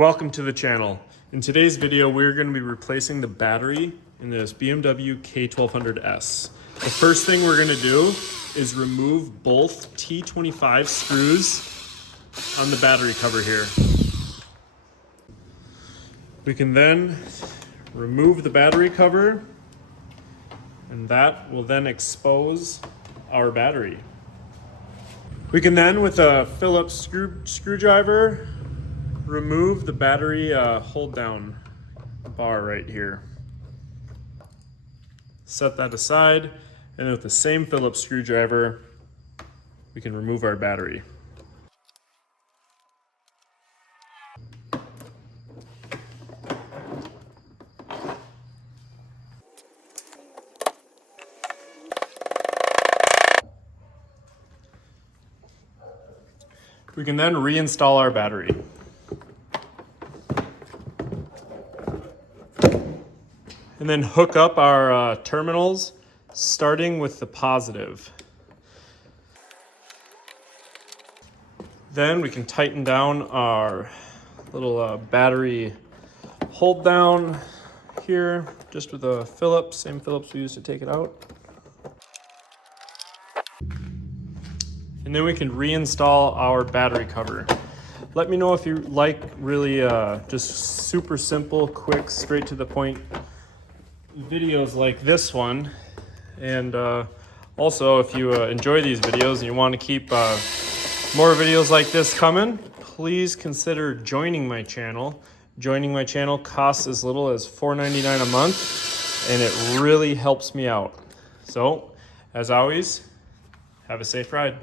Welcome to the channel. In today's video, we're going to be replacing the battery in this BMW K1200S. The first thing we're going to do is remove both T25 screws on the battery cover here. We can then remove the battery cover, and that will then expose our battery. We can then, with a Phillips screwdriver, remove the battery hold down bar right here. Set that aside, and with the same Phillips screwdriver, we can remove our battery. We can then reinstall our battery. And then hook up our terminals, starting with the positive. Then we can tighten down our little battery hold down here, just with a Phillips, same Phillips we used to take it out. And then we can reinstall our battery cover. Let me know if you like really just super simple, quick, straight to the point videos like this one. And also, if you enjoy these videos and you want to keep more videos like this coming, please consider joining my channel. Joining my channel costs as little as $4.99 a month, and it really helps me out. So, as always, have a safe ride.